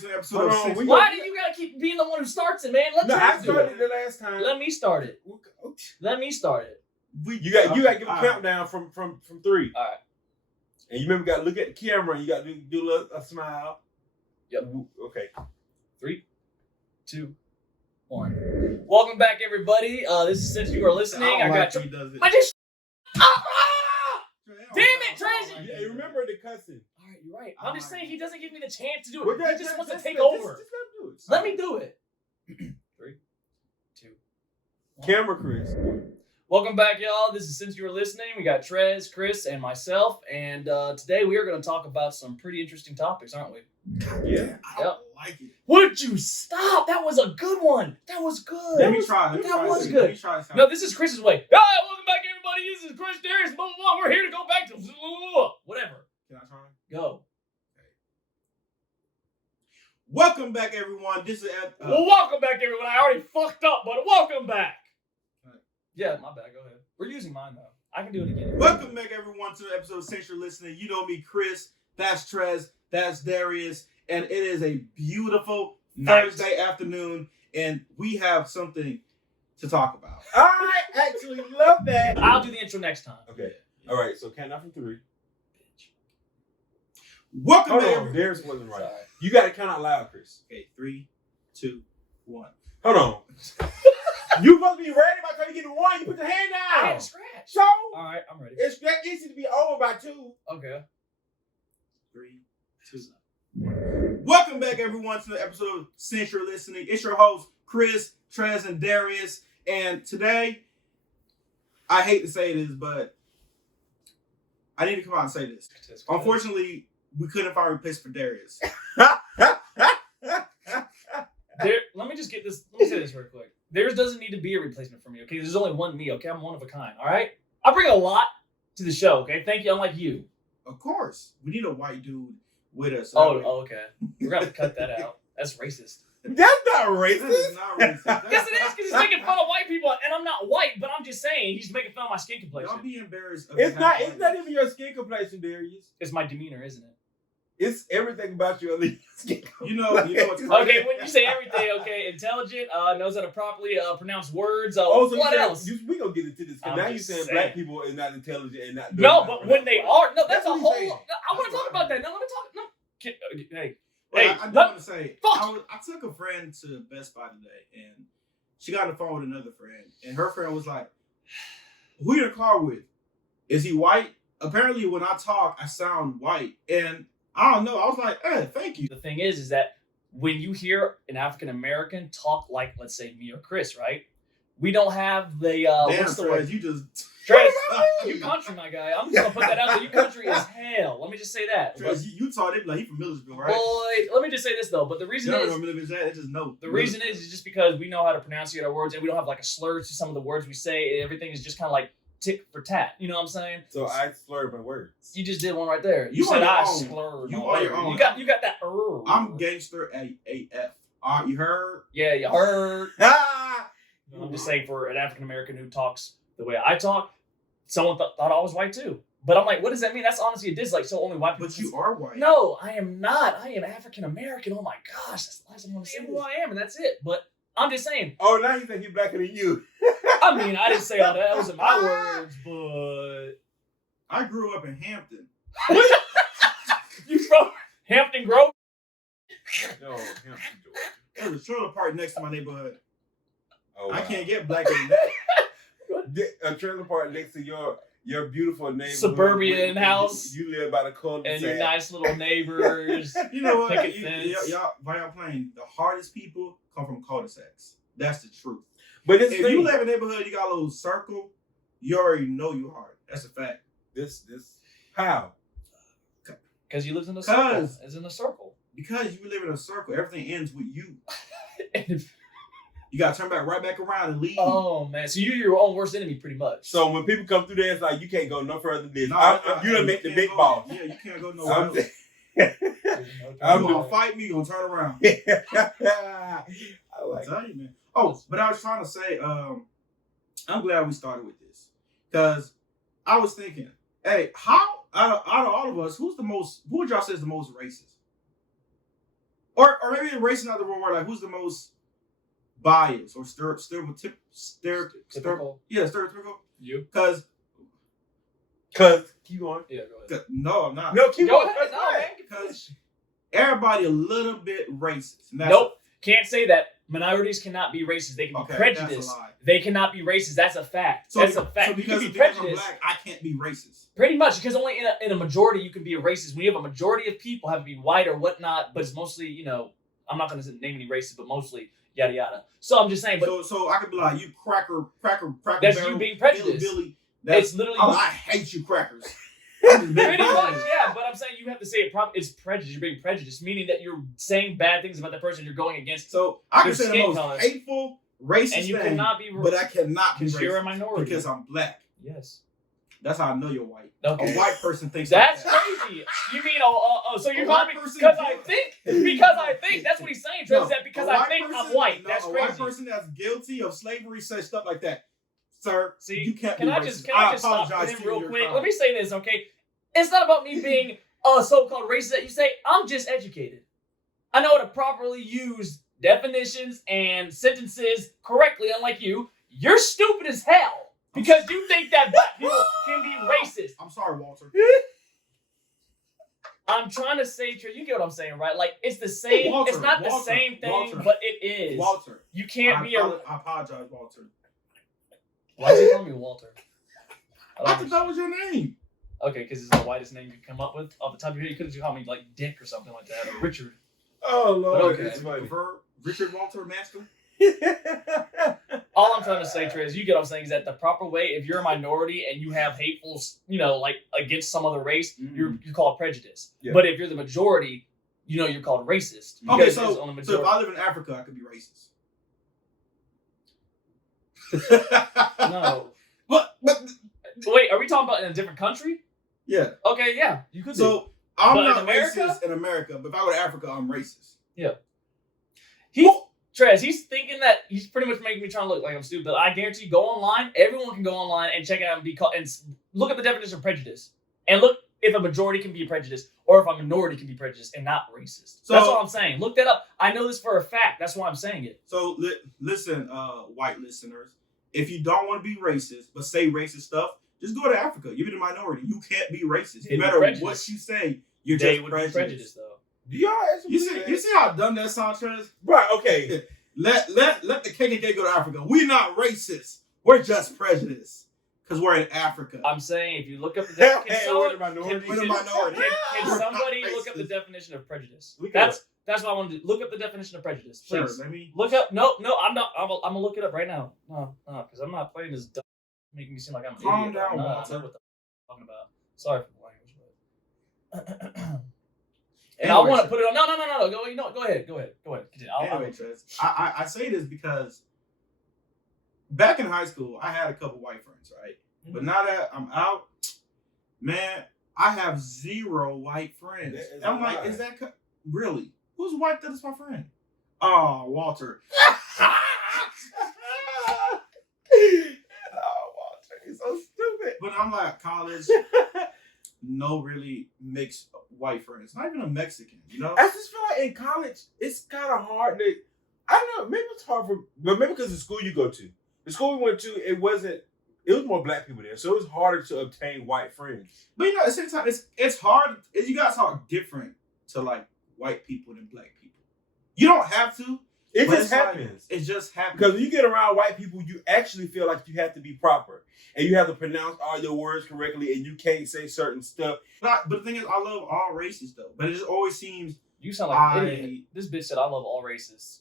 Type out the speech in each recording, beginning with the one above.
to the episode of Six. Why do you gotta keep being the one who starts it, man? I started it last time. Let me start it. You got to give a countdown from 3. All right. And you remember, you got to look at the camera and you got to do a smile. Yep. Okay. 3, 2, 1. Welcome back, everybody. This is Since You Are Listening. I got you. Damn it, Tracy! Yeah, remember the cussing. All right, you're right. I'm just saying he doesn't give me the chance to do Well, it. He just wants to take over. Just Let me do it. 3, 2, 1. Camera, Chris. Welcome back, y'all. This is Since You Were Listening. We got Trez, Chris, and myself. And today we are going to talk about some pretty interesting topics, aren't we? Yeah, I don't like it. Would you stop? That was a good one. That was good. Let me try. That was good. No, this is Chris's way. All right, welcome back, everybody. This is Chris Darius. Blah, blah, blah. We're here to go back to whatever. Can I try? Go. Welcome back, everyone. This is welcome back, everyone. I already fucked up, but welcome back. Yeah, my bad. Go ahead. We're using mine, though. I can do it again. Welcome back, everyone, to the episode of Since You're Listening. You know me, Chris. That's Trez. That's Darius. And it is a beautiful Thursday afternoon, and we have something to talk about. I actually love that. I'll do the intro next time. Okay. All right. So count out from 3. Welcome back. Hold on. Darius wasn't right. Sorry. You got to count out loud, Chris. Okay. 3, 2, 1. Hold on. You supposed to be ready by the time you get to 1. You put the hand down. I had a scratch. So, all right, I'm ready. It's that easy to be over by 2. Okay. 3, 2, 1. Welcome back, everyone, to the episode of Since You're Listening. It's your host, Chris, Trez, and Darius. And today, I hate to say this, but I need to come out and say this. Unfortunately, we couldn't find a replacement for Darius. Let me just get this. Let me say this real quick. There doesn't need to be a replacement for me, okay? There's only one me, okay? I'm one of a kind, all right? I bring a lot to the show, okay? Thank you, unlike you. Of course. We need a white dude with us. Oh, okay. We're going to cut that out. That's racist. That's not racist. That is not racist. Yes, it is, because he's making fun of white people, and I'm not white, but I'm just saying he's making fun of my skin complexion. Don't be embarrassed. It's not even your skin complexion, Darius. It's my demeanor, isn't it? It's everything about your skin. You know what's okay, when you say everything, okay, intelligent, knows how to properly pronounce words. So what else? We gonna get into this because now you're saying black people is not intelligent and not. No, but when they are, that's a whole. I want to talk about that. No, let me talk. No, hey. Well, I do want to say, I took a friend to Best Buy today, and she got on the phone with another friend, and her friend was like, "Who you in the car with? Is he white?" Apparently, when I talk, I sound white, and I don't know. I was like, "Hey, thank you." The thing is that when you hear an African American talk like, let's say, me or Chris, right? We don't have the what's the word? You just Trez, you country, my guy. I'm just gonna put that out there. You country as hell. Let me just say that. Trez, you taught him like he from Millersville, right? Boy, let me just say this though. But the reason is just because we know how to pronunciate our words and we don't have like a slur to some of the words we say. Everything is just kind of like tick for tat. You know what I'm saying? So I slurred my words. You just did one right there. You said I slurred. You on your own. You got that. I'm gangster AF. You heard? Yeah, you heard. I'm just saying, for an African American who talks the way I talk, someone thought I was white too. But I'm like, what does that mean? That's honestly a diss. Like, so only white people. But you are white. No, I am not. I am African American. Oh my gosh, that's the last time I'm gonna say who I am, and that's it. But I'm just saying. Oh, now you think he's blacker than you? I mean, I didn't say all that. That wasn't my words, but I grew up in Hampton. You from Hampton Grove? No, Hampton, Georgia. There's a trailer park next to my neighborhood. Oh, wow. I can't get blacker than that. A trailer park next to your beautiful neighborhood. Suburban house. You live by the cul-de-sac. And your nice little neighbors. You know what? Y'all, while y'all playing, the hardest people come from cul-de-sacs. That's the truth. But if you live in a neighborhood, you got a little circle, you already know you're hard. That's a fact. This how? Because you live in a circle. It's in a circle. Because you live in a circle, everything ends with you. You gotta turn right back around and leave. Oh man, so you're your own worst enemy, pretty much. So when people come through there, it's like you can't go no further than this. You done make the big boss. Yeah, you can't go nowhere else. I'm gonna fight me. You gonna turn around. I like you, man. Oh, but I was trying to say, I'm glad we started with this because I was thinking, hey, how out of all of us, who would y'all say is the most racist? or maybe racist not the wrong word. Like, who's the most biased or stereotypical? Yeah, stereotypical. You? Because keep going. Yeah, go ahead. No, I'm not. No, keep Go going. ahead. No, man. Because everybody a little bit racist. And that's Nope. Can't say that. Minorities cannot be racist. They can be prejudiced. That's a lie. They cannot be racist. That's a fact. So, that's a fact. So because you can be I'm prejudiced. black, I can't be racist. Pretty much, because only in a majority you can be a racist. When you have a majority of people have to be white or whatnot, but it's mostly, I'm not going to name any races, but mostly yada yada. So I'm just saying. But so I could be like, you cracker. That's barrel, you being prejudiced. Billy. It's literally. I hate you, crackers. Pretty much, yeah. But I'm saying you have to say it's prejudice. You're being prejudiced, meaning that you're saying bad things about the person you're going against. So I can Their say the skin most color. hateful, racist And you thing, cannot be, but I cannot be because you're a racist minority. because I'm black. Yes. That's how I know you're white. Okay. A white person thinks That's like that. crazy. You mean so you're A calling white me person because guilty. I think that's what he's saying. Trey, is that because I think I'm white. That's a crazy. white person that's guilty of slavery says stuff like that. Sir, See, you can't can be I racist. just stop apologize him to you real in your quick? comment. Let me say this, okay? It's not about me being so-called racist that you say. I'm just educated. I know how to properly use definitions and sentences correctly, unlike you. You're stupid as hell because you think that black people can be racist. I'm sorry, Walter. I'm trying to say, Trey, you get what I'm saying, right? Like, it's the same. Walter, it's not the Walter, same thing, Walter. but it is. Walter. You can't be I apologize, Walter. Why is he calling me Walter? I thought that was your name. Okay, because it's the whitest name you can come up with off the top of your head. You could have just called me like Dick or something like that, or Richard. Oh Lord, Okay. it's You funny. prefer Richard Walter Master? All I'm trying to say, Trey, is you get what I'm saying, is that the proper way, if you're a minority and you have hateful, like against some other race, you're called prejudice. Yeah. But if you're the majority, you're called racist. Okay, because so it's on the if majority. I live in Africa, I could be racist. No. But Wait, are we talking about in a different country? yeah. Okay, yeah, you could. So I'm But in not America? racist in America, but if I go to Africa, I'm racist. Trez, he's thinking that he's pretty much making me try to look like I'm stupid. But I guarantee you, go online. Everyone can go online and check out and look at the definition of prejudice, and look if a majority can be prejudiced or if a minority can be prejudiced and not racist. So, that's all I'm saying. Look that up. I know this for a fact. That's why I'm saying it. So listen, white listeners, if you don't want to be racist but say racist stuff, just go to Africa. You're the minority. You can't be racist. They'd be No matter prejudiced. what you say, you're They just would prejudiced. be prejudiced, though. Do y'all actually You see how dumb that sounds, Trez? Right, okay. Let the KKK go to Africa. We're not racist. We're just prejudiced because we're in Africa. I'm saying if you look up the Hell, definition, hey, we're the minority. We're the minority. can We're somebody not look up the racist. definition of prejudice? Look it up. That's what I want to do. Look up the definition of prejudice, please. Sure, let me. Look up. No, I'm not. I'm gonna look it up right now. No, because I'm not playing this dumb, making me seem like I'm an Calm idiot. down, No, I Walter. know what the I'm talking about. Sorry for the language, but. And Anyway, I want to so- put it on. No. Go ahead. Continue. Anyway, Trez, I say this because back in high school, I had a couple white friends, right? Mm-hmm. But now that I'm out, man, I have 0 white friends. That is I'm a like, lie. is that really? Who's white that is my friend? Oh, Walter. Oh, Walter, he's so stupid. But I'm like, college, no really mixed white friends. Not even a Mexican, you know? I just feel like in college, it's kind of hard to. I don't know. Maybe it's hard but maybe because the school you go to, the school we went to, it was more black people there, so it was harder to obtain white friends. But at the same time, it's hard. You guys talk different to like white people than black people. You don't have to. It but just it's like, happens. it just happens. Because when you get around white people, you actually feel like you have to be proper. And you have to pronounce all your words correctly, and you can't say certain stuff. But the thing is, I love all races though. But it just always seems You sound like an idiot. This bitch said I love all racists.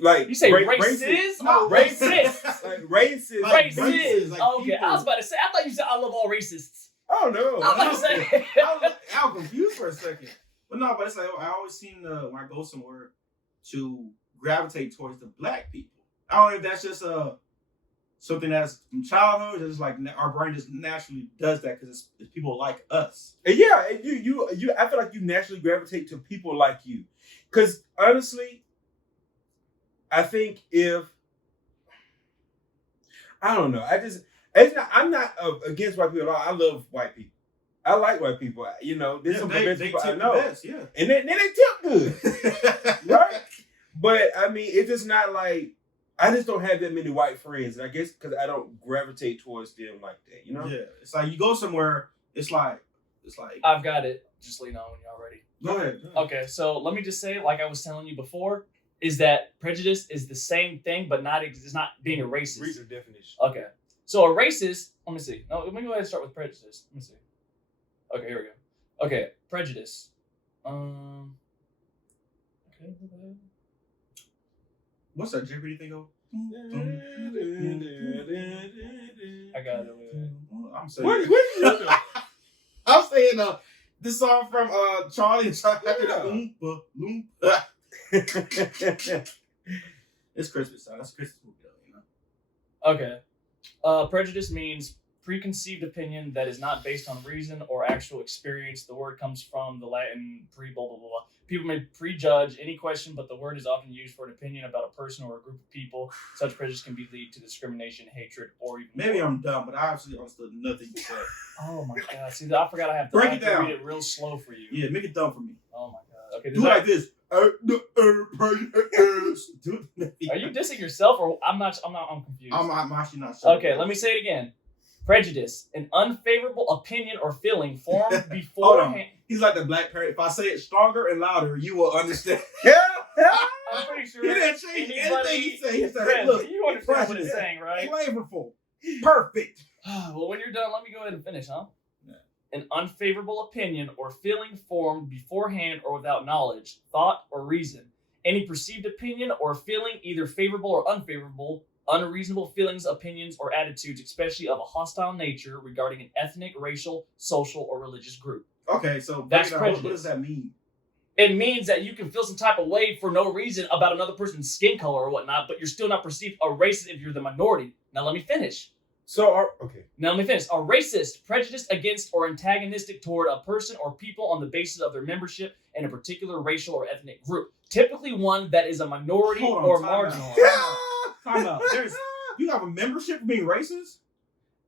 Like You say racist? racist? No, Racist. Like racist. Like Racist. races, like Okay, people. I was about to say. I thought you said I love all racists. Oh no. I was about to say. I was confused for a second. But no, but it's like I always seem to when I go somewhere to gravitate towards the black people. I don't know if that's just something that's from childhood. It's just like our brain just naturally does that because it's people like us. And yeah, and you. I feel like you naturally gravitate to people like you, because honestly, I think I don't know. I'm not against white people at all. I love white people. I like white people. You know, there's some of the best people I know. Best, yeah. And they tip good. Right? But I mean, it's just not like I just don't have that many white friends. And I guess because I don't gravitate towards them like that, you know? Yeah. It's like you go somewhere, it's like I've got it. Just let me know when y'all ready. go ahead. Okay, so let me just say, like I was telling you before, is that prejudice is the same thing, but it's not being a racist. Read the definition. Okay, so a racist. Let me see. No, let me go ahead and start with prejudice. Let me see. Okay, here we go. Okay, prejudice. Okay. What's that Jeopardy thing go? I got it. I'm saying. What are you doing? I'm saying this song from Charlie and Chuck after the Oompa Loompa. It's Christmas time. That's a Christmas movie, though, you know. Okay. Prejudice means preconceived opinion that is not based on reason or actual experience. The word comes from the Latin pre blah blah blah. People may prejudge any question, but the word is often used for an opinion about a person or a group of people. Such prejudice can lead to discrimination, hatred, or even maybe I'm dumb, but I actually understood nothing you said. Oh my god! See, I forgot I have to, Break it down. Read it real slow for you. Yeah, make it dumb for me. Oh my god. Okay. Do it like this. Are you dissing yourself, or I'm confused. I'm actually not sure. Okay, let me say it again. Prejudice, an unfavorable opinion or feeling formed beforehand. He's like the Black Parrot. If I say it stronger and louder, you will understand. I'm pretty sure He didn't change anything he said. He said, hey, look, you understand what it's saying, right? Flavorful. Perfect. Well, when you're done, let me go ahead and finish, huh? Yeah. An unfavorable opinion or feeling formed beforehand or without knowledge, thought, or reason. Any perceived opinion or feeling, either favorable or unfavorable, unreasonable feelings, opinions, or attitudes, especially of a hostile nature regarding an ethnic, racial, social, or religious group. Okay, so That's prejudice. What does that mean? It means that you can feel some type of way for no reason about another person's skin color or whatnot, but you're still not perceived a racist if you're the minority. Now let me finish. Now let me finish. A racist, prejudiced against or antagonistic toward a person or people on the basis of their membership in a particular racial or ethnic group. Typically one that is a minority or marginalized. Time out. You have a membership for being racist?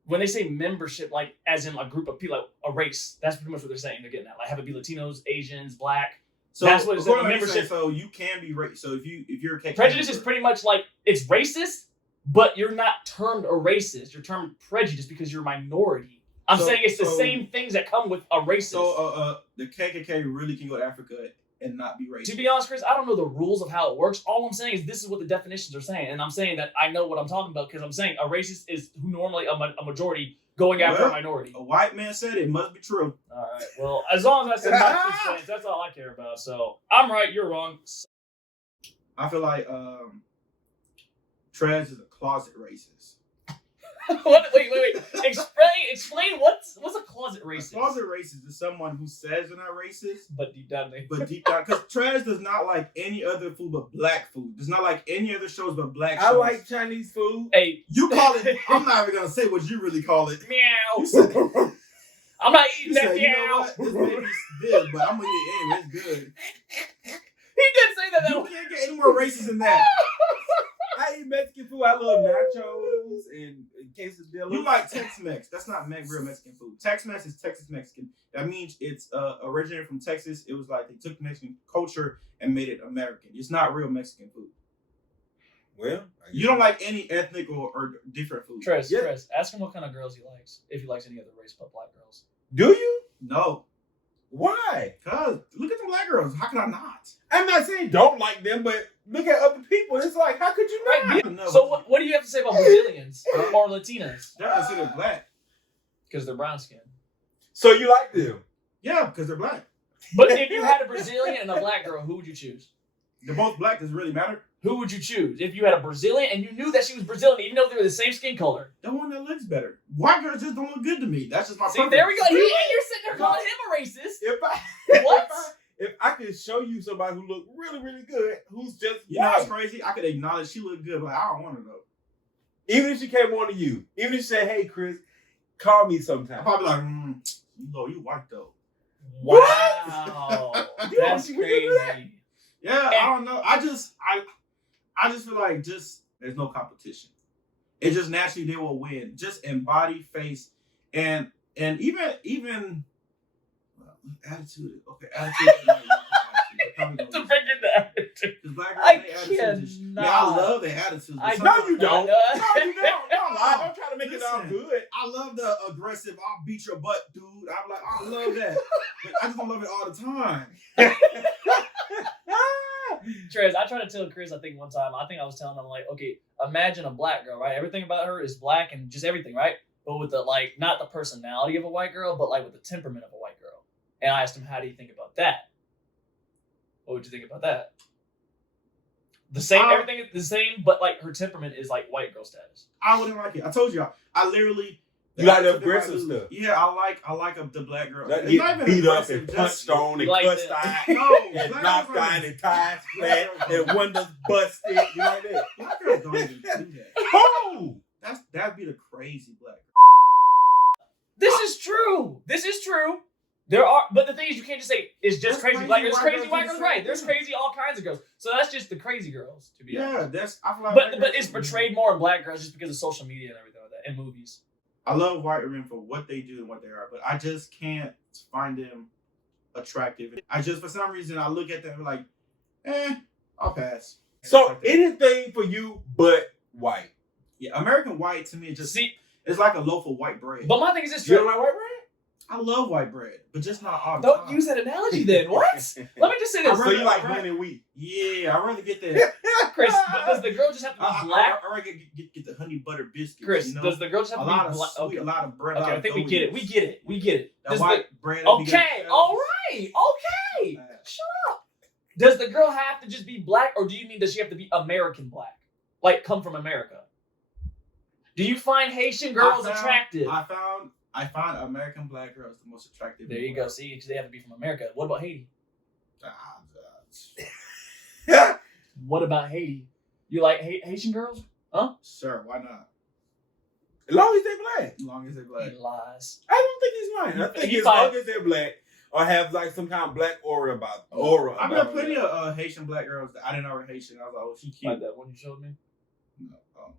When they say membership, like as in a group of people, like a race, that's pretty much what they're saying. They're getting at. Like have it be Latinos, Asians, Black. So that's what it's saying. Membership. So you can be racist. So if you're a KKK prejudice is pretty much like it's racist, but you're not termed a racist. You're termed prejudiced because you're a minority. I'm saying it's the same things that come with a racist. So the KKK really can go to Africa and not be racist. To be honest, Chris, I don't know the rules of how it works. All I'm saying is this is what the definitions are saying, and I'm saying that I know what I'm talking about because I'm saying a racist is who normally a majority going after a minority. A white man said it must be true. All right. Well, as long as I said my 2 cents, that's all I care about. So I'm right, you're wrong. I feel like Trez is a closet racist. What? Wait. Explain what's a closet racist? A closet racist is someone who says they're not racist, but deep down, because Trez does not like any other food but black food. Does not like any other shows but black shows. I like Chinese food. Hey, you call it. I'm not even gonna say what you really call it. Meow. I'm not eating that. You know what? This baby's good, but I'm gonna eat it anyway. It's good. He did say that. You can't get any more racist than that. I eat Mexican food. I love nachos and quesadillas. You like Tex-Mex. That's not real Mexican food. Tex-Mex is Texas Mexican. That means it's originated from Texas. It was like they took Mexican culture and made it American. It's not real Mexican food. Well, you don't like any ethnic or different food. Trez, ask him what kind of girls he likes. If he likes any other race but black girls. Do you? No. Why? Cause look at the black girls. How can I not? I'm not saying don't like them, but look at other people. It's like, how could you not? Right. So what do you have to say about Brazilians or Latinas? They're considered black because they're brown skin. So you like them? Yeah, because they're black. But if you had a Brazilian and a black girl, who would you choose? They're both black. Does it really matter? Who would you choose if you had a Brazilian and you knew that she was Brazilian, even though they were the same skin color? The one that looks better. White girls just don't look good to me. That's just my preference. There we go. And you're sitting there calling him a racist. If I could show you somebody who looked really, really good, who's just you know what's crazy? I could acknowledge she looked good, but I don't want her though. Even if she came on to you, even if she said, "Hey, Chris, call me sometime," I'd probably like, you white though. Wow, that's crazy. Yeah, I don't know. I just feel like there's no competition. It just naturally they will win. Just in body, face, and even attitude. Okay, attitude. Is like, To forget the attitude. Black I girls, they attitude is- cannot. Yeah, I love their attitudes. but I No, sometimes- you don't. No, No, you don't. Don't lie. Don't try to make it all Listen. good. I love the aggressive, I'll beat your butt, dude. I'm like, I love that. But I just don't love it all the time. Trez, I tried to tell Chris, I think one time, I was telling him, like, okay, imagine a black girl, right? Everything about her is black and just everything, right? But with the, like, not the personality of a white girl, but, like, with the temperament of a white girl. And I asked him, how do you think about that? What would you think about that? The same, everything is the same, but, like, her temperament is, like, white girl status. I wouldn't like it. I told y'all. I literally. You like the aggressive stuff. Yeah, I like the black girl. That It's not get even beat up aggressive, and just- punched on and like cussed the- out No, and black knocked girls- out and ties flat and windows busted. You like that? Black girls don't even do that. Oh! That'd be the crazy black girl. This is true. This is true. There are, but the thing is, you can't just say it's just There's crazy crazy black girls. white There's crazy girls white do the girls, same right? There's thing. crazy all kinds of girls. So that's just the crazy girls, to be Yeah, honest. I feel like But black but girls- it's portrayed more in black girls just because of social media and everything like that, and movies. I love white women for what they do and what they are, but I just can't find them attractive. I just, for some reason, I look at them and like, I'll pass. So Like that. anything for you but white. Yeah, American white to me is just See, it's like a loaf of white bread. but my thing is this: You don't like white bread? I love white bread, but just not all the don't time. use that analogy. Then what? Let me just say this, So you like honey and wheat? Yeah, I'd rather get that. Chris. But does the girl just have to be black? I rather get the honey butter biscuits. Chris, you know? does the girl just have a to lot be of black? sweet, Okay, a lot of bread. a okay, lot I of think we get it. We get it. We get it. That Does white bread. okay, all right, okay. Shut up. Does the girl have to just be black, or do you mean does she have to be American black, like come from America? Do you find Haitian girls attractive? I find American black girls the most attractive. There in the you go. world. See, because they have to be from America. What about Haiti? What about Haiti? You like Haitian girls? Sure, why not? As long as they black. As long as they're black. He lies. I don't think he's lying. I think He as fine. long as they're black or have like some kind of black aura about I've met about plenty them. of Haitian black girls that I didn't know were Haitian. I was like, oh, she cute. Like that one you showed me. No, no.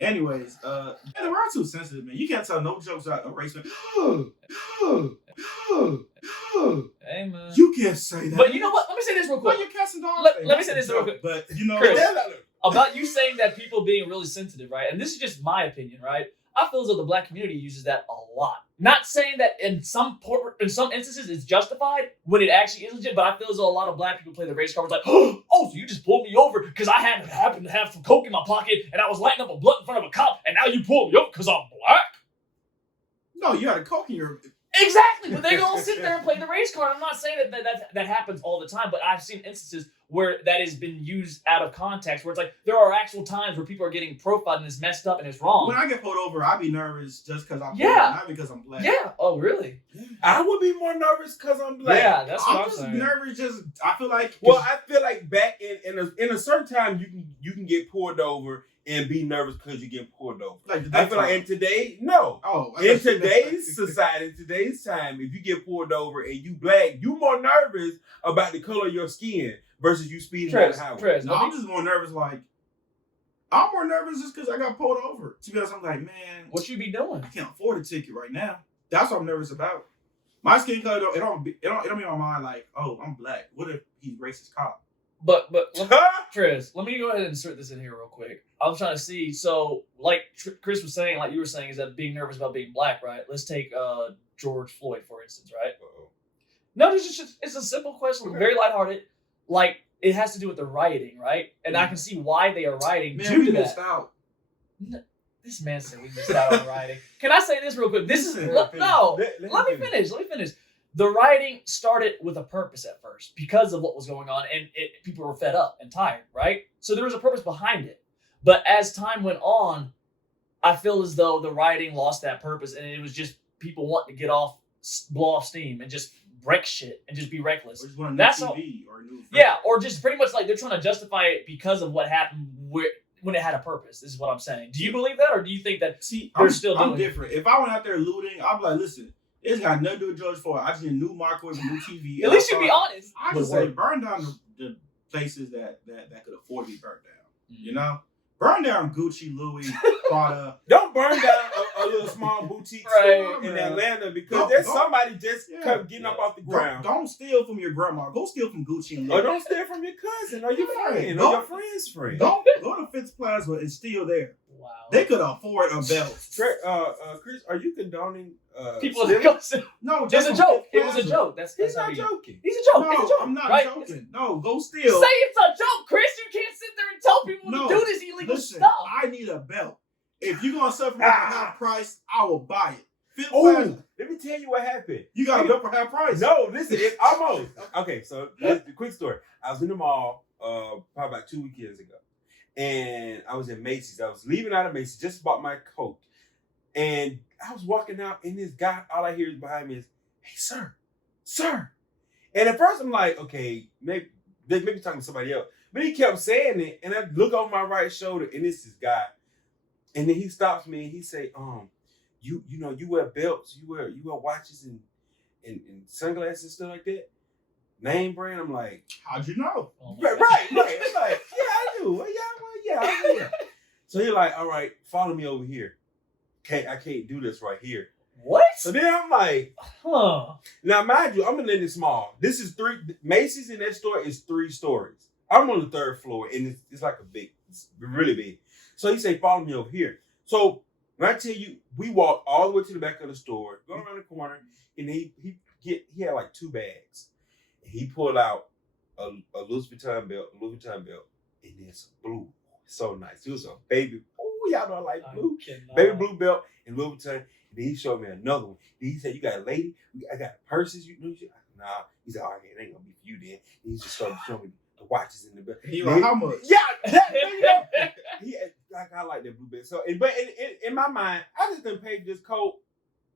Anyways, the world's too sensitive, man. You can't tell no jokes out of race, man. Hey man. You can't say that. But you know what? Let me say this real Why quick. you cats and dogs? Let me say this real quick. But you know, Chris. Yeah, About you saying that people being really sensitive, right? And this is just my opinion, right? I feel as though the black community uses that a lot. Not saying that in some instances it's justified when it actually is legit, but I feel as though a lot of black people play the race card like, oh, so you just pulled me over because I happened to have some coke in my pocket and I was lighting up a blunt in front of a cop and now you pulled me over because I'm black? no, you had a coke in your. Exactly, but they're gonna sit there and play the race card. I'm not saying that happens all the time, but I've seen instances where that has been used out of context, where it's like there are actual times where people are getting profiled and it's messed up and it's wrong. When I get pulled over, I be nervous just because I'm Yeah. black, not because I'm black. Yeah. Oh, really? I would be more nervous because I'm black. Yeah, that's what I'm I'm just saying. nervous. Just I feel like. Well, I feel like back in a certain time you can get pulled over and be nervous because you get pulled over. like I feel like in today, no. oh, In today's society, today's time, if you get pulled over and you black, you more nervous about the color of your skin versus you speeding down the highway. Trez, No, I'm just more nervous. Like I'm more nervous just because I got pulled over. To be honest, I'm like, man, what you be doing? I can't afford a ticket right now. That's what I'm nervous about. My skin color don't be in my mind like, oh, I'm black. What if he's racist cop? But Trez, let me go ahead and insert this in here real quick. I was trying to see. So, like Chris was saying, like you were saying, is that being nervous about being black, right? Let's take George Floyd for instance, right? No, it's a simple question, Okay. very lighthearted. Like it has to do with the rioting, right? And I can see why they are rioting Man, due we to missed that. out. This man said we missed out on rioting. Can I say this real quick? This is Let Let me finish. The rioting started with a purpose at first because of what was going on, and people were fed up and tired, right? So there was a purpose behind it. But as time went on, I feel as though the rioting lost that purpose, and it was just people wanting to blow off steam and just wreck shit and just be reckless. Or just want a new That's TV or a new. Yeah, or just pretty much like they're trying to justify it because of what happened when it had a purpose. This is what I'm saying. Do you believe that, or do you think that See, they're I'm still doing I'm different. If I went out there looting, I'd be like, listen, it's got nothing to do with George Floyd. I just need a new microwave, a new TV. at least you be honest? I just say burn down the places that could afford to be burnt down. You know, Burn down Gucci, Louis, Prada. Don't burn down a little small boutique store in Atlanta because there's somebody just getting up off the ground. Don't steal from your grandma. Go steal from Gucci and Louis. Or don't steal from your cousin or your friend or your friend's friend. Don't go to Fitz Plaza and steal there. Wow. They could afford a belt. Chris, are you condoning people No, it's a joke. It was a joke. He's not joking. He's a joke. No, it's a joke. I'm not right? joking. No, go steal. Say it's a joke, Chris. You can't sit there and tell people to do this illegal stuff. I need a belt. If you're gonna sell for half price, I will buy it. Oh, let me tell you what happened. You got a belt for half price? No, listen, it's almost. Okay, so the quick story. I was in the mall probably about 2 weekends ago. And I was in Macy's. I was leaving out of Macy's, just bought my coat. And I was walking out, and this guy, all I hear is behind me is, "Hey, sir." And at first I'm like, okay, maybe talking to somebody else. But he kept saying it, and I look over my right shoulder, and it's this guy. And then he stops me, and he say, you wear belts, you wear watches and sunglasses and stuff like that? Name brand? I'm like, how'd you know? Right. It's like, yeah, I do. I do. So he's like, all right, follow me over here. I can't do this right here. What? So then I'm like, Now, mind you, I'm in London Small. This is Macy's in that store is 3 stories. I'm on the 3rd floor, and it's like it's really big. So he say, follow me over here. So when I tell you, we walk all the way to the back of the store, go around the corner, and he had like 2 bags. And he pulled out a Louis Vuitton belt, and then some blue. So nice. It was a baby. Oh, y'all know I like blue. Baby blue belt and Louis Vuitton. And then he showed me another one. Then he said, "You got a lady? I got purses. You know?" Nah. He said, "All right, it ain't gonna be for you then." And he just started showing me the watches in the belt. He like, how much? Yeah. I like that blue belt. So, but in my mind, I just done paid this coat.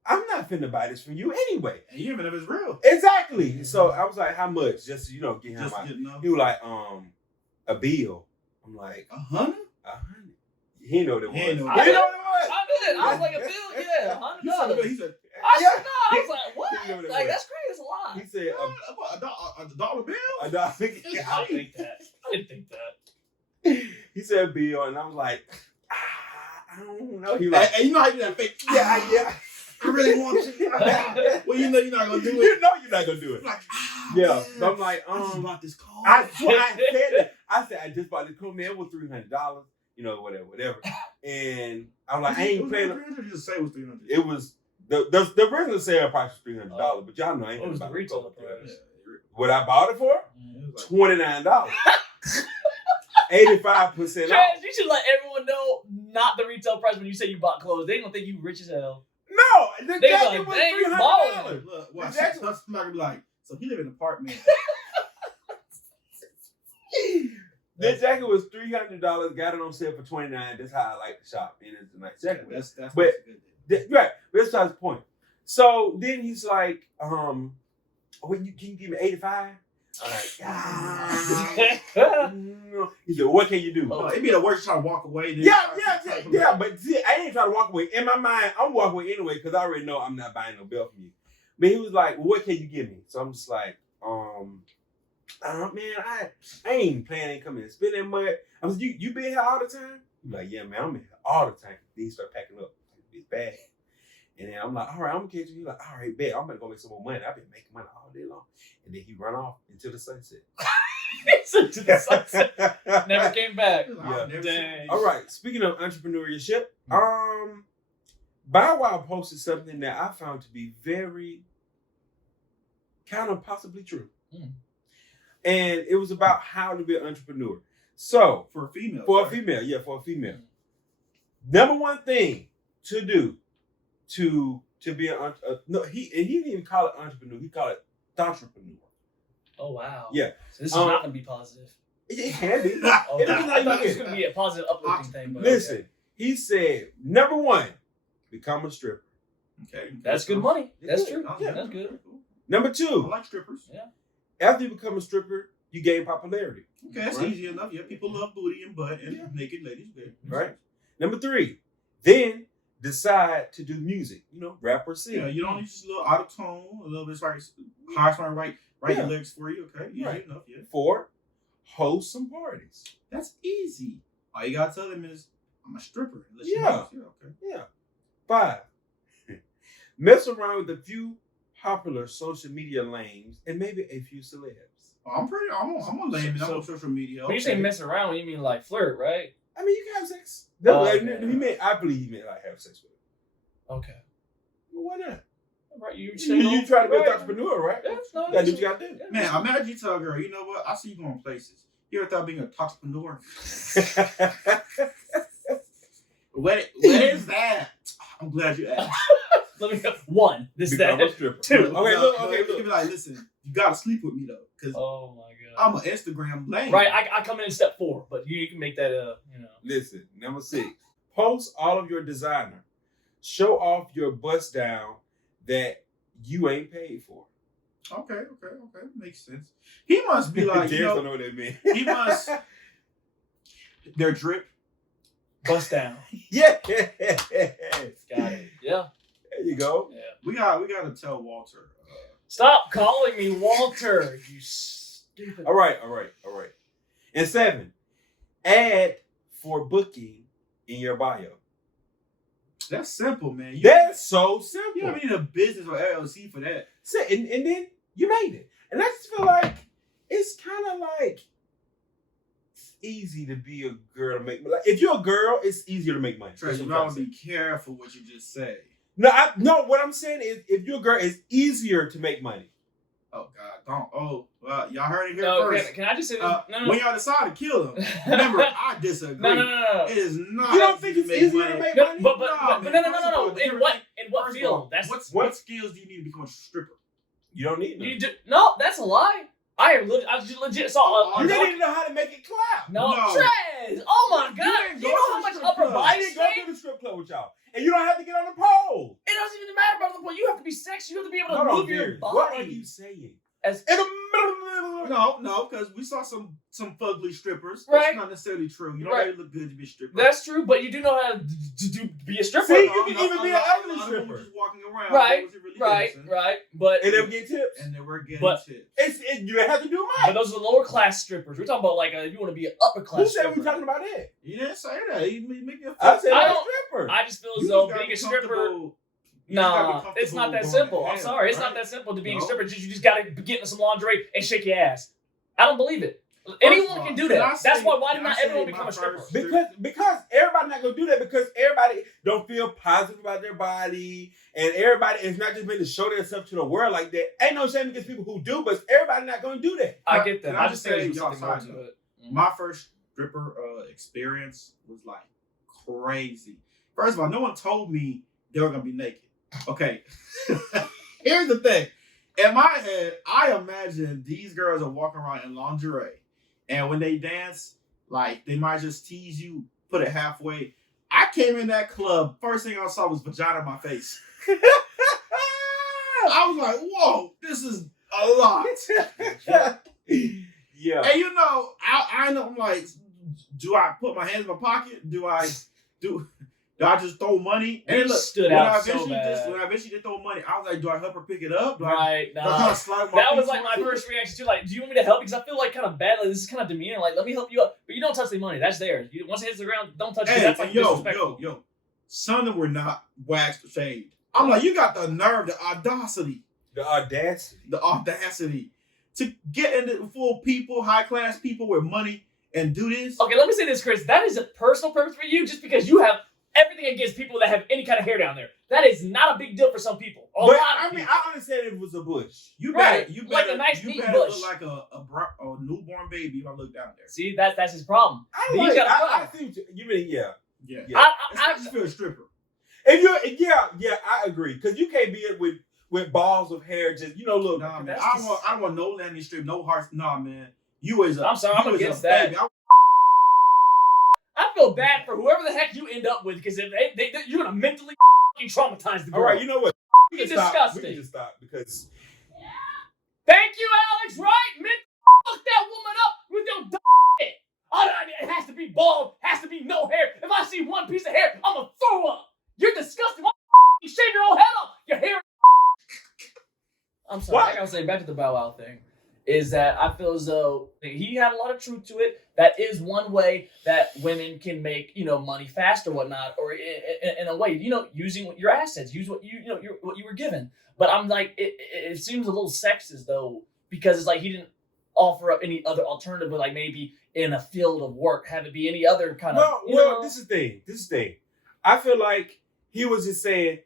I'm not finna buy this from you anyway. And you even if it's real. Exactly. So I was like, how much? Just to, get him out. He was like, a bill. I'm like, 100? 100. He didn't know what it was. He didn't know what it was. I did. I was like, a bill, yeah, $100. He said, I was like, what? Like, that's crazy. It's a lot. He said, a dollar bill? A dollar. I didn't think that. He said a bill, and I was like, I don't know. He like, and you know how you do that fake? Yeah. I really want you. Well, you know you're not gonna do it. You know you're not gonna do it. Like, yeah. Man, So I'm like, I just bought this coat. I said that. I said I just bought this coat, man. It was $300. Whatever. And I'm like, I ain't paying. $300. Just say it was $300. It was the original sale price was $300, but y'all know I ain't What was about the retail coat. price? What I bought it for? $29. 85% off. You should let everyone know not the retail price when you say you bought clothes. They gonna think you rich as hell. No, the They jacket like, was dang, you $300. balling. Look, watch. The jacket Somebody gonna be like, so he live in an apartment. The jacket was $300. Got it on sale for $29. That's how I like to shop. And it's a nice jacket. That's but good. right, that's the point. So then he's like, can you give me 85? I'm like, He said, what can you do? It'd be the worst trying to walk away. Yeah. But see, I ain't trying to walk away. In my mind, I'm walking away anyway because I already know I'm not buying no belt from you. But he was like, well, what can you give me? So I'm just like, man, I ain't planning on coming and spend that money. I was, you been here all the time? He's like, yeah, man, I'm in here all the time. Then he start packing up his bag. And then I'm like, all right, I'm gonna catch you. He's like, all right, bet, I'm gonna go make some more money. I've been making money all day long. And then he run off into the sunset. Into the sunset. Never came back. Yeah. Dang. All right, speaking of entrepreneurship, Bow Wow posted something that I found to be very kind of possibly true. And it was about how to be an entrepreneur. So for a female. For a female. Number one thing to do to be an entrepreneur. He didn't even call it entrepreneur. He called it Thotreprenuer. Oh wow. Yeah. So this is not gonna be positive. It can be. I thought it was gonna be a positive uplifting thing. But listen, he said, number one, become a stripper. Okay. That's good money. That's true. Yeah. That's good. Number two, I like strippers. Yeah. After you become a stripper, you gain popularity. Okay, that's easy enough. Yeah, people love booty and butt and naked ladies. Okay. Right. Number three, then decide to do music. Rap or sing. Yeah, you don't need just a little out of tone, a little bit like high smart, write your lyrics for you. Okay, easy enough. Yeah. 4, host some parties. That's easy. All you gotta tell them is, I'm a stripper. Unless Yeah. you know. Okay. Yeah. 5. Mess around with a few popular social media lames and maybe a few celebs. Oh, I'm a lame and I'm on social media. When you say mess around, you mean like flirt, right? I mean, you can have sex. Okay. I believe he meant like have sex with him. Okay. Well, why not? Right, you try to be a right. Thotreprenuer, right? Yeah, no, You gotta do what you gotta do. Man, imagine you tell a girl, you know what? I see you going places. You ever thought being a Thotreprenuer? What is that? I'm glad you asked. Let me go. 1. This Become that. a stripper. 2. Okay, look. You be like, listen, you gotta sleep with me though, because Oh my god. I'm an Instagram lame. Right, I come in step 4, but you can make that Listen, number 6. Post all of your designer. Show off your bust down that you ain't paid for. Okay. Makes sense. He must be like, James don't know what that means. He must. Their drip. bust down. Yeah. Got it. Yeah. There you go. Yeah. We gotta tell Walter. Stop calling me Walter, you stupid. All right. And 7, add for booking in your bio. That's simple, man. That's so simple. You don't need a business or LLC for that. And then you made it. And I just feel like it's kind of like it's easy to be a girl to make money. Like, if you're a girl, it's easier to make money. Trust you gotta be careful what you just say. No, what I'm saying is if you're a girl, it's easier to make money. Oh God, don't. Oh, well, y'all heard it here No, first. can I just say this? No. When y'all decide to kill him, remember, I disagree. No. It is not. You don't think it's easier to make money? But No. In what field? What skills do you need to become a stripper? You don't need none. No, that's a lie. I legit saw. You didn't even know how to make it clap. No. Trez! Oh my God! You know how much upper I body didn't go strength? to the strip club with y'all. And you don't have to get on the pole. It doesn't even matter about the point. You have to be sexy. You have to be able to Hold on, move your Darius. body. What are you saying? As No, because we saw some fugly strippers. Right. That's not necessarily true. You don't Right. have to look good to be a stripper. That's true, but you do know how to be a stripper. See, you can even be an ugly Just stripper. walking around. Right, Those are really right. dancing. But And they'll get tips. And they were getting But- tips. You don't have to do but much. those are the lower class strippers. We're talking about like if you want to be an upper Who class said we stripper. talking about that? You didn't say that. You make it. I said I I'm a don't- stripper. I just feel as You though just gotta being be a stripper. comfortable. You just gotta Nah, be it's not that comfortable simple. going I'm to sorry, it's hell, not that simple to being a No. stripper. You just gotta get into some lingerie and shake your ass. I don't believe it. Anyone can do that. That's why can not I say everyone my become a stripper? first- Because everybody not gonna do that because everybody don't feel positive about their body and everybody is not just meant to show themselves to the world like that. Ain't no shame against people who do, but everybody not gonna do that. I get that. Can I I just just say say there's y'all something more side to note? it. My first stripper experience was like crazy. First of all, no one told me they were gonna be naked. Okay. Here's the thing. In my head, I imagine these girls are walking around in lingerie. And when they dance, like they might just tease you, put it halfway. I came in that club, first thing I saw was vagina in my face. I was like, whoa, this is a lot. Yeah. And you know, I know, I'm like, do I put my hands in my pocket? Do I just throw money? And You then look, stood when out I so eventually bad. when I eventually did throw money, I was like, do I help her pick it up? Do I Right, kind nah. of slide my That was feet like my towards it? first reaction too. Like, do you want me to help? Because I feel like kind of bad. Like, this is kind of demeaning. Like, let me help you up, but you don't touch the money. That's theirs. Once it hits the ground, don't touch it. Hey, That's like disrespectful. yo. Some of them were not waxed or shaved. I'm like, you got the nerve, the audacity to get into full people, high class people with money and do this. Okay, let me say this, Chris. That is a personal preference for you, just because you have everything against people that have any kind of hair down there. That is not a big deal for some people. A But lot I of mean, people. I understand if it was a bush. You Right, better, you like better, a nice you neat better bush. look like a newborn baby if I look down there. See, that's his problem. I He's like, got a I problem. see what you mean, yeah. Yeah. Yeah. I Especially if you're a stripper. And I agree. Because you can't be it with balls of hair just, look. Nah, man. that's I just- don't want no landing strip, no hearts. Nah, man. You is a. I'm sorry, you I'm is a against that. baby. I feel bad for whoever the heck you end up with, because if you're gonna mentally traumatize the girl. All right, you know what? We It's can stop. disgusting. We can just stop because Thank you, Alex. Right? Fuck that woman up with your shit. It has to be bald. Has to be no hair. If I see one piece of hair, I'm gonna throw up. You're disgusting. Why you shave your own head off? Your hair. I'm sorry. What? I gotta say back to the Bow Wow thing. is that I feel as though he had a lot of truth to it. That is one way that women can make, money fast or whatnot, or in a way, using your assets, use what what you were given. But I'm like, it seems a little sexist though, because it's like he didn't offer up any other alternative, but like maybe in a field of work, have it be any other kind of. Well, this is the thing. I feel like he was just saying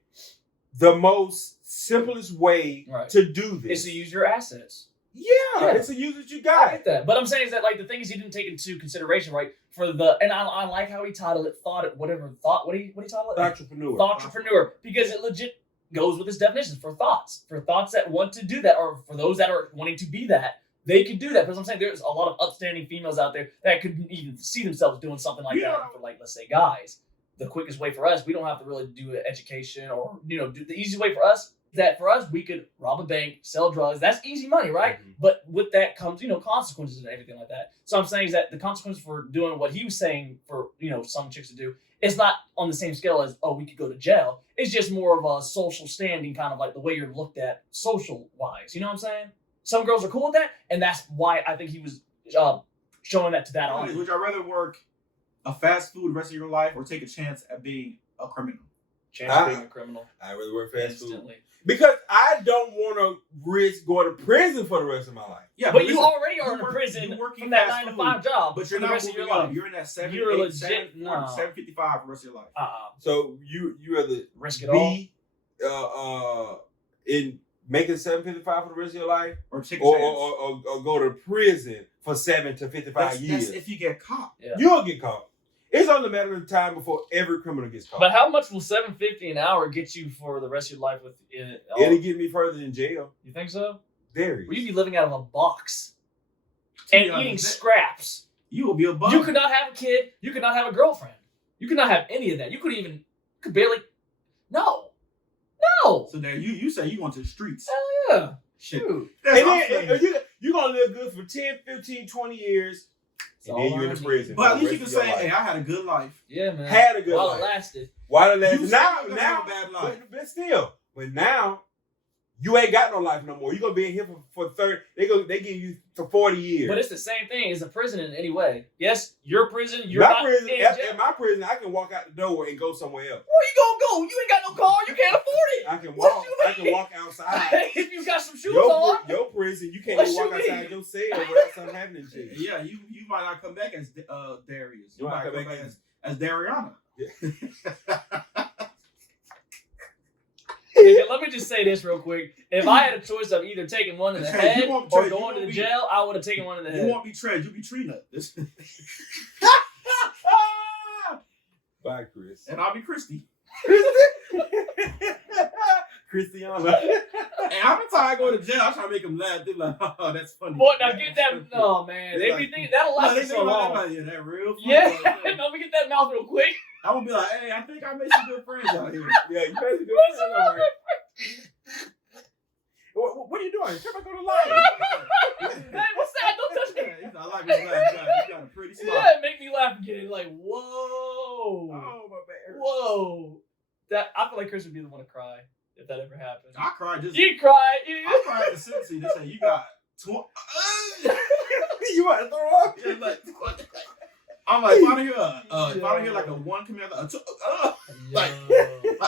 the most simplest way to do this is to use your assets. Yeah, it's a use that you got. I get that, but I'm saying is that like the thing is he didn't take into consideration, right? And I like how he titled it what do you title it? Thotreprenuer, because it legit goes with his definitions for thoughts that want to do that, or for those that are wanting to be that, they could do that. Because I'm saying there's a lot of upstanding females out there that could even see themselves doing something like that. For like, let's say guys, the quickest way for us, we don't have to really do an education or do the easy way for us. That for us, we could rob a bank, sell drugs. That's easy money, right? Mm-hmm. But with that comes, consequences and everything like that. So I'm saying is that the consequence for doing what he was saying for, some chicks to do, it's not on the same scale as, we could go to jail. It's just more of a social standing, kind of like the way you're looked at social-wise. You know what I'm saying? Some girls are cool with that, and that's why I think he was showing that to that audience. Would y'all rather work a fast food the rest of your life or take a chance at being a criminal? Chance of being a criminal. I'd rather work fast food. Because I don't want to risk going to prison for the rest of my life. Yeah, but you already are in prison from that 9 to 5 job. But you're not moving your life. You're in that 755 for the rest of your life. So you rather risk it all in making 755 for the rest of your life, or go to prison for 7 to 55 years. That's if you get caught. Yeah. You'll get caught. It's only a matter of time before every criminal gets caught. But how much will $7.50 an hour get you for the rest of your life? It'll get me further than jail. You think so? Very. Well, you'd be living out of a box and eating scraps. You will be a bum. You could not have a kid. You could not have a girlfriend. You could not have any of that. You could barely. No. No. So there, you say you want to the streets. Hell yeah. Shit. And then you're going to live good for 10, 15, 20 years. And then you're in the prison. But at least you can say, hey, I had a good life. Yeah, man. Had a good life. While it lasted. Now, bad life. But still, now, you ain't got no life no more. You're going to be in here for 30. They give you for 40 years. But it's the same thing. It's a prison in any way. Yes, your prison. You're my not prison. in jail. In my prison, I can walk out the door and go somewhere else. Where you gonna go? You ain't got no car. You can't afford it. I can walk. I can walk outside. If you got some shoes on. Your prison, you can't even walk outside your cell without something happening to you. Yeah, you might not come back as Darius. You might come back as Dariana. Yeah. Let me just say this real quick. If I had a choice of either taking one in the head or going to the jail, I would have taken one in the head. You won't be Trey. You'll be Trina. Bye, Chris. And I'll be Christy. Christiana. Hey, I'm tired going to jail. I'm trying to make them laugh. They're like, oh, that's funny. Boy, now get that. Oh, man. They be thinking that'll last so long. Like, yeah, that real funny. Yeah. Let me get that mouth real quick. I'm going to be like, hey, I think I made some good friends out here. Yeah, you made some good friends out here. What are you doing? Come back on the line. Hey, what's that? Don't touch me. I like this laugh. You got a pretty smile. Yeah, make me laugh again. Like, whoa. Oh, my bad. Whoa. I feel like Chris would be the one to cry if that ever happened. I cried just. You cried. I cried at the sentencing. They say you got. You might throw up. Yeah, like, I'm like, if I don't hear like a one coming out, like,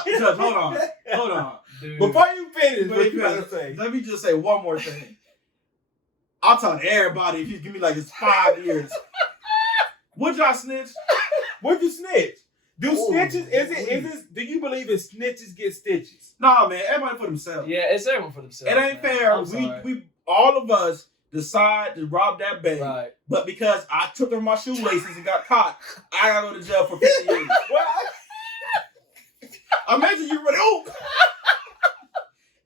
Judge, hold on. Dude. Before you finish, what you gotta say? Let me just say one more thing. I'll tell everybody if you give me like this 5 years. Would y'all snitch? Would you snitch? Do snitches? Do you believe in snitches get stitches? Nah, man. Everybody for themselves. Yeah, it's everyone for themselves. It ain't fair. We all of us decide to rob that bank, right? But because I took off my shoelaces and got caught, I gotta go to jail for 50 years. Imagine you running,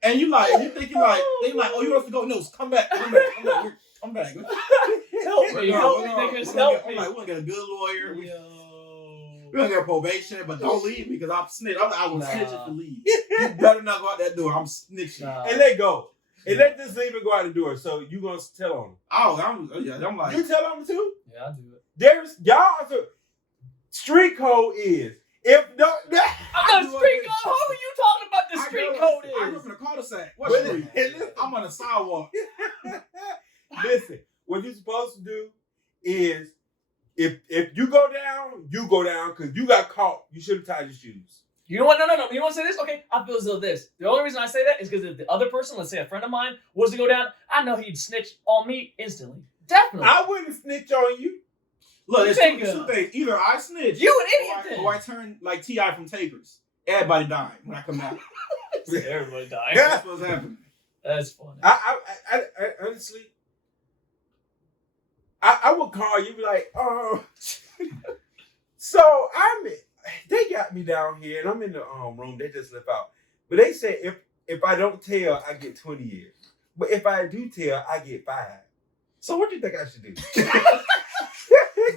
and you thinking like, they like, oh, you want us to go? No, come back. Help me. Help me, niggas, help me. I'm like, we're gonna get a good lawyer. We're gonna get probation, but don't leave me because I'm snitch. I will snitch if you leave. You better not go out that door. I'm snitching. And let go. And let this even go out the door. So you gonna tell on him? I'm like, you tell on him too? Yeah, I do it. Y'all. Street code is if no. I'm not street code. Who are you talking about? The street code is. I grew up in a cul-de-sac. What street? I'm on the sidewalk. Listen, what you're supposed to do is if you go down, because you got caught. You should have tied your shoes. You know what? No. You want to say this? Okay, I feel as though this. The only reason I say that is because if the other person, let's say a friend of mine, was to go down, I know he'd snitch on me instantly. Definitely. I wouldn't snitch on you. Look, it's two things. Either I snitch, you an idiot, or I turn like T.I. from Takers. Everybody dying when I come out. Everybody dying. That's what's happening. That's funny. I honestly, I would call you, be like, oh. So they got me down here, and I'm in the room. They just left out, but they said if I don't tell, I get 20 years. But if I do tell, I get 5. So what do you think I should do?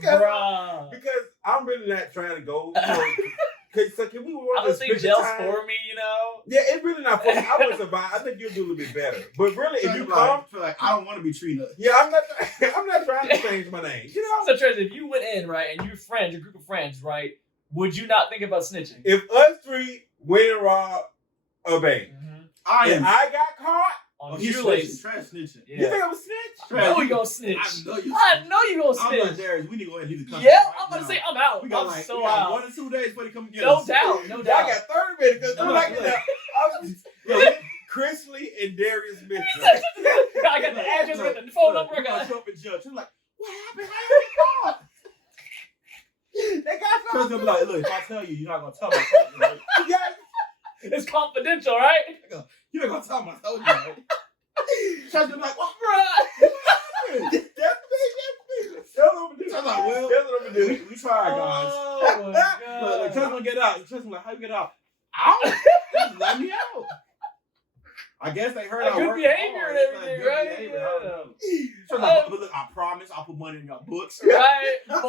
because I'm really not trying to go. So can we? I don't think jail's for me, you know. Yeah, it's really not for me. I would survive. I think you'll do a little bit better. But really, if you come, feel like I don't want to be treated. Yeah, I'm not trying to change my name. You know. So Trez, if you went in right and your group of friends, right, would you not think about snitching? If us 3 went and robbed a bank, I got caught. On shoelace. Trash snitching. Yeah. You think I'm a snitch? I know you gonna snitch. I know you gonna snitch. I'm like, Darius, we need to go ahead and leave the country. Yeah, right I'm gonna now. say I'm out. We got I'm like so out. 1 or 2 days before they come get No us. doubt. I got 30 minutes because I get Chrisley and Darius Mitchell. I got the address with the phone number. I got jump and judge. I'm like, what happened? How you get caught? They got something. Gonna be like, look, if I tell you, you're not gonna tell me. Right? Yeah. It's confidential, right? You're not gonna tell me. I told you, right? Trez gonna be like, what, bro? That's me. That's like, well, we tried, guys. Oh my god. Like, Trez gonna get out. Trez gonna be like, how you get out? Out? Just let me out. I guess they heard our good behavior and everything, right? Yeah. Look, I promise I'll put money in your books. Right, boy.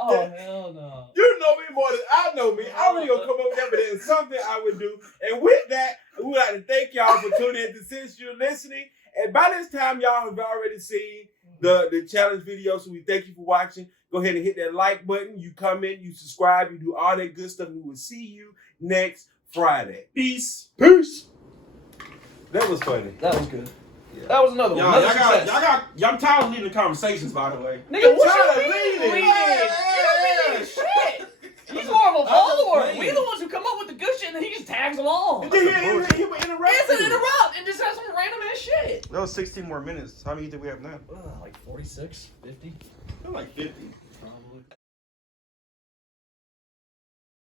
Oh, hell no. You know me more than I know me. I'm really gonna come up with that, but there's something I would do. And with that, we would like to thank y'all for tuning in to Since You're Listening. And by this time, y'all have already seen the challenge video, so we thank you for watching. Go ahead and hit that like button. You come in, you subscribe, you do all that good stuff, and we will see you next Friday. Peace. That was funny. That was good. Yeah. That was another one. I'm tired of leading the conversations, by the way. Nigga, what you leading? You don't be shit. He's more of a follower. We the ones who come up with the good shit, and then he just tags along. He would interrupt. It's an interrupt and just have some random ass shit. That was 16 more minutes. How many do we have now? Like 46, 50. I feel like 50.